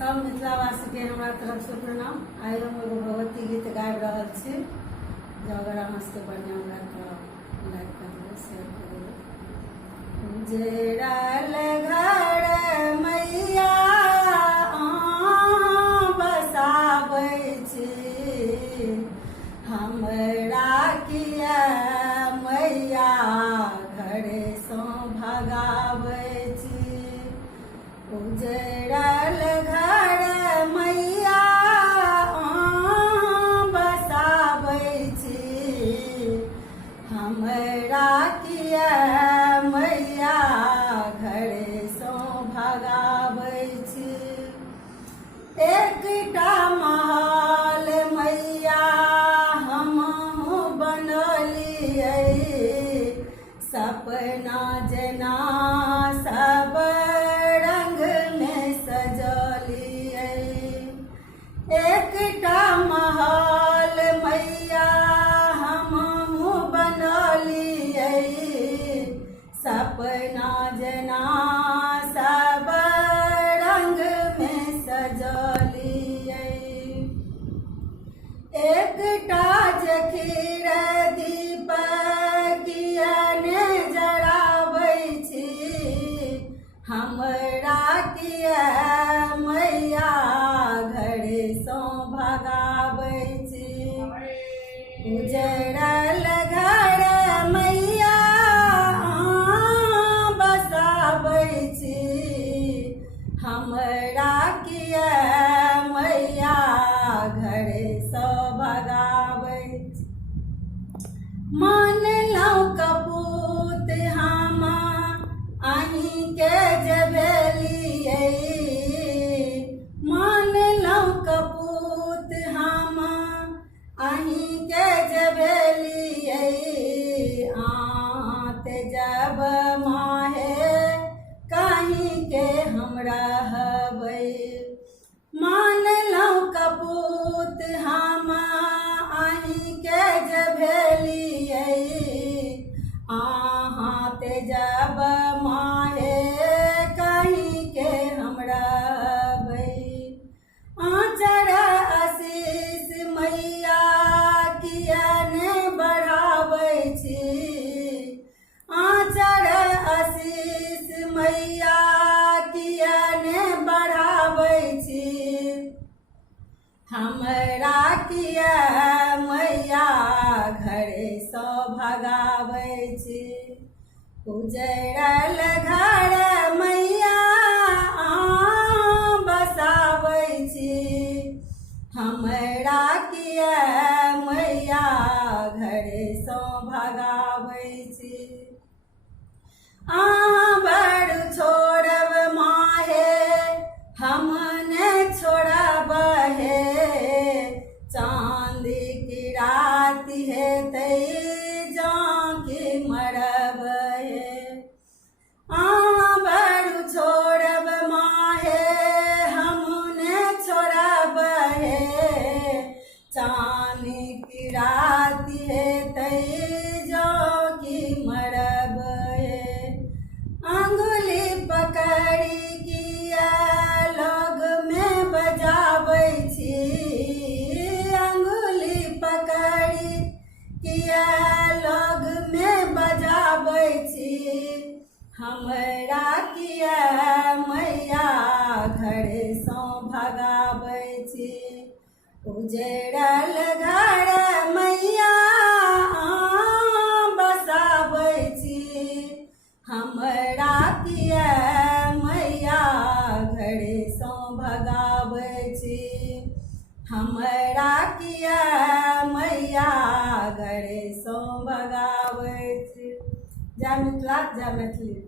सब मिथिलावासी के हमारा तरफ से प्रणाम। आइ हम एगो भगवती गीत गाबि रहल छी। जो अगर अहाँ सबके बढ़िया लगे तो लाइक कर देबै, शेयर कर देबै। उजड़ल घर मैया अहाँ बसाबै छी, हमरा किया मैया घरे सँ भगाबै छी। उजड़ल घर मैया अहाँ बसाबै छी, हमरा किया मैया घरे सँ भगाबै छी। एकटा महल मैया हमहूँ बनलियै, सपना जेना सब एकटा महल मैया हमहूँ बनलियै, सपना जेना सब रंग में सजलियै। एकटा जखीर दीपक किया ने जराबै छी, हमरा किया मैया घरे सँ भगाबै छी। उजड़ल घर मैया अहाँ बसाबै छी, हमरा किया मैया घरे सँ भगाबै छी। मानलहुँ कपूत हम अहीँके जे भेलियै, मानलहुँ कपूत हम अहीँके जे भेलियै, अहाँ ते जब माहे कहीँके हम रहबै। मानलहुँ कपूत हम अहीँके जे भेलियै, अहाँ ते जब माहे कहीँके हम रहबै। आँचर आशीष मैया किया ने बढ़ाबै छी, आँचर आशीष मैया किया ने बढ़ाबै छी, हमरा किया मैया घरे सँ भगाबै छी। उजड़ल घर मैया अहाँ बसाबै छी, हमरा किया मैया घरे सँ भगाबै छी। अहाँ बड़ छोड़ब माहे हम ने छोड़ब हे, चाँद की रात हेतै जाके मरब हे। अहाँ बड़ छोड़ब माहे हम ने छोड़ब हे, चाँद की रात हेतै जाके मरब हे। अंगुली पकड़ी किया लग में बजाबै छी, अंगुली पकड़ी किया लग में बजाबै छी, हमरा किया मैया घरे सँ भगाबै छी। उजड़ल घर मैया अहाँ बसाबै छी, हमरा किया मैया घरे सँ भगाबै छी, हमरा किया मैया घरे सँ भगाबै छी। जय मिथिला, जय मैथिली।